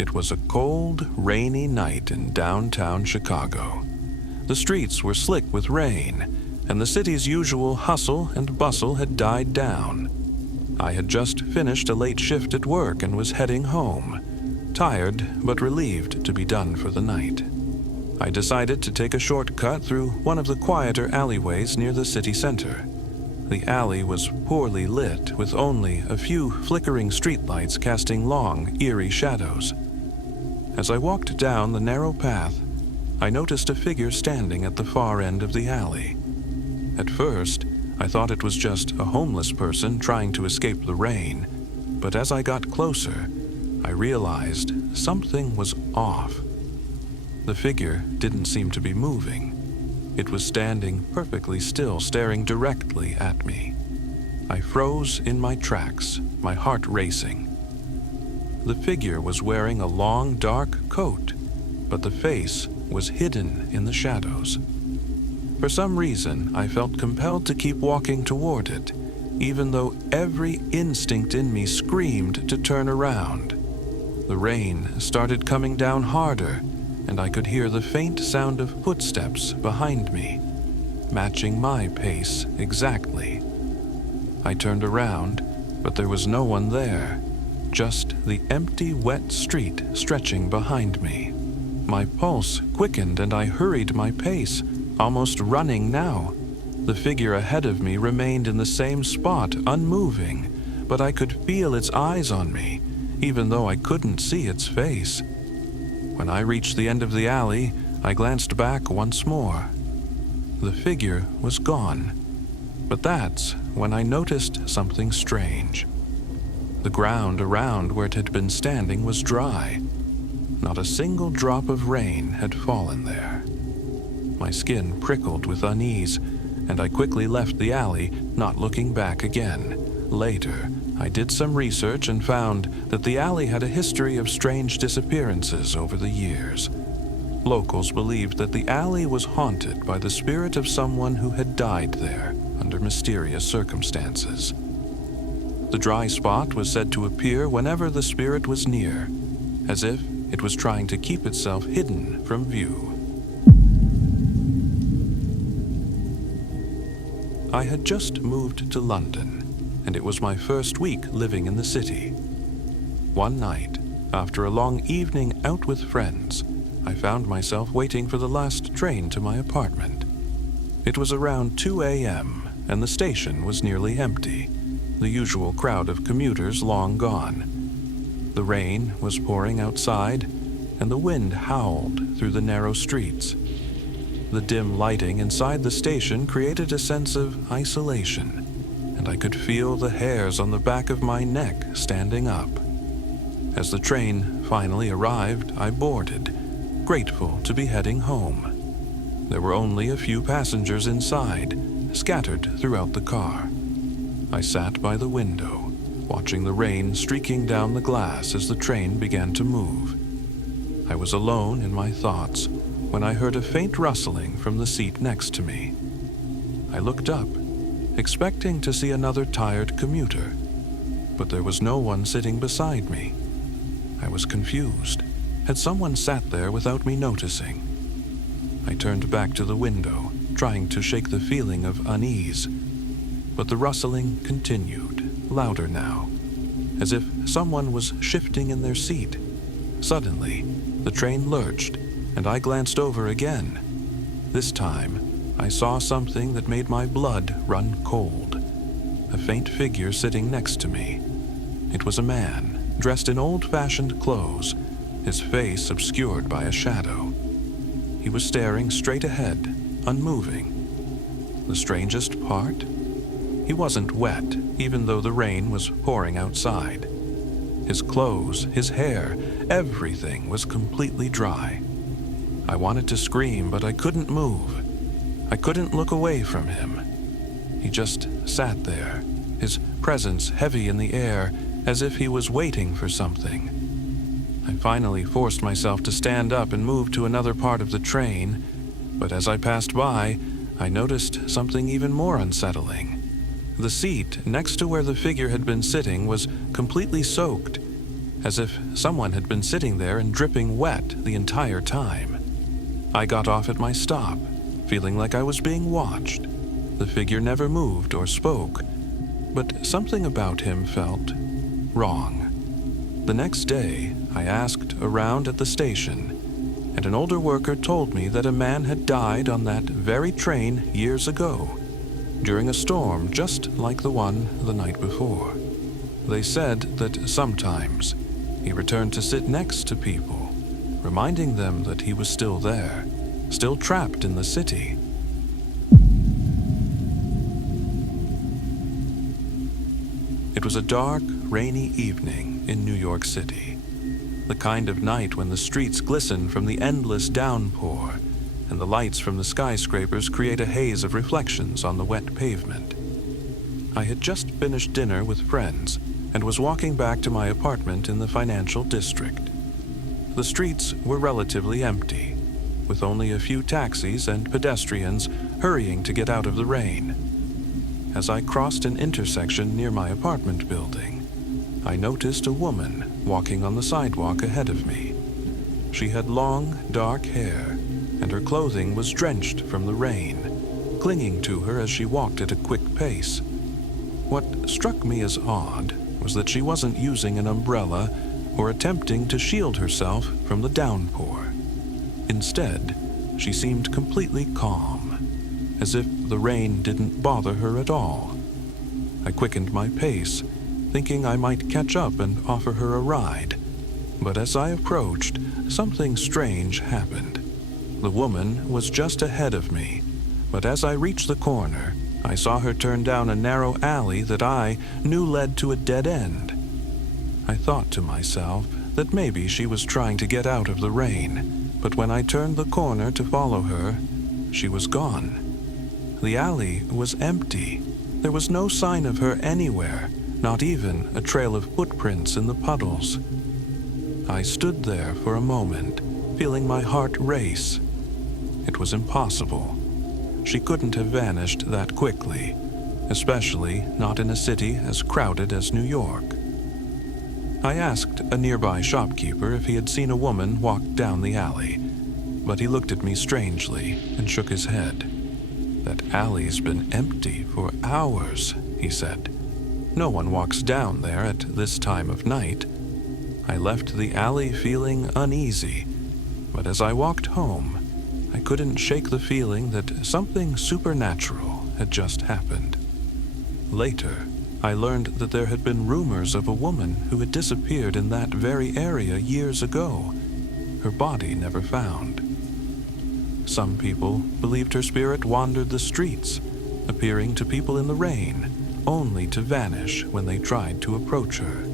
It was a cold, rainy night in downtown Chicago. The streets were slick with rain, and the city's usual hustle and bustle had died down. I had just finished a late shift at work and was heading home, tired but relieved to be done for the night. I decided to take a shortcut through one of the quieter alleyways near the city center. The alley was poorly lit, with only a few flickering streetlights casting long, eerie shadows. As I walked down the narrow path, I noticed a figure standing at the far end of the alley. At first, I thought it was just a homeless person trying to escape the rain, but as I got closer, I realized something was off. The figure didn't seem to be moving. It was standing perfectly still, staring directly at me. I froze in my tracks, my heart racing. The figure was wearing a long, dark coat, but the face was hidden in the shadows. For some reason, I felt compelled to keep walking toward it, even though every instinct in me screamed to turn around. The rain started coming down harder, and I could hear the faint sound of footsteps behind me, matching my pace exactly. I turned around, but there was no one there, just the empty, wet street stretching behind me. My pulse quickened and I hurried my pace, almost running now. The figure ahead of me remained in the same spot, unmoving, but I could feel its eyes on me, even though I couldn't see its face. When I reached the end of the alley, I glanced back once more. The figure was gone, but that's when I noticed something strange. The ground around where it had been standing was dry. Not a single drop of rain had fallen there. My skin prickled with unease, and I quickly left the alley, not looking back again. Later, I did some research and found that the alley had a history of strange disappearances over the years. Locals believed that the alley was haunted by the spirit of someone who had died there under mysterious circumstances. The dry spot was said to appear whenever the spirit was near, as if it was trying to keep itself hidden from view. I had just moved to London, and it was my first week living in the city. One night, after a long evening out with friends, I found myself waiting for the last train to my apartment. It was around 2 a.m., and the station was nearly empty, the usual crowd of commuters long gone. The rain was pouring outside, and the wind howled through the narrow streets. The dim lighting inside the station created a sense of isolation, and I could feel the hairs on the back of my neck standing up. As the train finally arrived, I boarded, grateful to be heading home. There were only a few passengers inside, scattered throughout the car. I sat by the window, watching the rain streaking down the glass as the train began to move. I was alone in my thoughts when I heard a faint rustling from the seat next to me. I looked up, expecting to see another tired commuter, but there was no one sitting beside me. I was confused. Had someone sat there without me noticing? I turned back to the window, trying to shake the feeling of unease. But the rustling continued, louder now, as if someone was shifting in their seat. Suddenly, the train lurched, and I glanced over again. This time, I saw something that made my blood run cold. A faint figure sitting next to me. It was a man, dressed in old-fashioned clothes, his face obscured by a shadow. He was staring straight ahead, unmoving. The strangest part? He wasn't wet, even though the rain was pouring outside. His clothes, his hair, everything was completely dry. I wanted to scream, but I couldn't move. I couldn't look away from him. He just sat there, his presence heavy in the air, as if he was waiting for something. I finally forced myself to stand up and move to another part of the train, but as I passed by, I noticed something even more unsettling. The seat next to where the figure had been sitting was completely soaked. as if someone had been sitting there and dripping wet the entire time. I got off at my stop, feeling like I was being watched. The figure never moved or spoke, but something about him felt wrong. The next day, I asked around at the station, and an older worker told me that a man had died on that very train years ago, during a storm just like the one the night before. They said that sometimes he returned to sit next to people, reminding them that he was still there, still trapped in the city. It was a dark, rainy evening in New York City, the kind of night when the streets glisten from the endless downpour and the lights from the skyscrapers create a haze of reflections on the wet pavement. I had just finished dinner with friends and was walking back to my apartment in the financial district. The streets were relatively empty, with only a few taxis and pedestrians hurrying to get out of the rain. As I crossed an intersection near my apartment building, I noticed a woman walking on the sidewalk ahead of me. She had long, dark hair, and her clothing was drenched from the rain, clinging to her as she walked at a quick pace. What struck me as odd was that she wasn't using an umbrella or attempting to shield herself from the downpour. Instead, she seemed completely calm, as if the rain didn't bother her at all. I quickened my pace, thinking I might catch up and offer her a ride. But as I approached, something strange happened. The woman was just ahead of me, but as I reached the corner, I saw her turn down a narrow alley that I knew led to a dead end. I thought to myself that maybe she was trying to get out of the rain, but when I turned the corner to follow her, she was gone. The alley was empty. There was no sign of her anywhere, not even a trail of footprints in the puddles. I stood there for a moment, feeling my heart race. It was impossible. She couldn't have vanished that quickly, especially not in a city as crowded as New York. I asked a nearby shopkeeper if he had seen a woman walk down the alley, but he looked at me strangely and shook his head. "That alley's been empty for hours," he said. "No one walks down there at this time of night." I left the alley feeling uneasy, but as I walked home, I couldn't shake the feeling that something supernatural had just happened. Later, I learned that there had been rumors of a woman who had disappeared in that very area years ago, her body never found. Some people believed her spirit wandered the streets, appearing to people in the rain, only to vanish when they tried to approach her.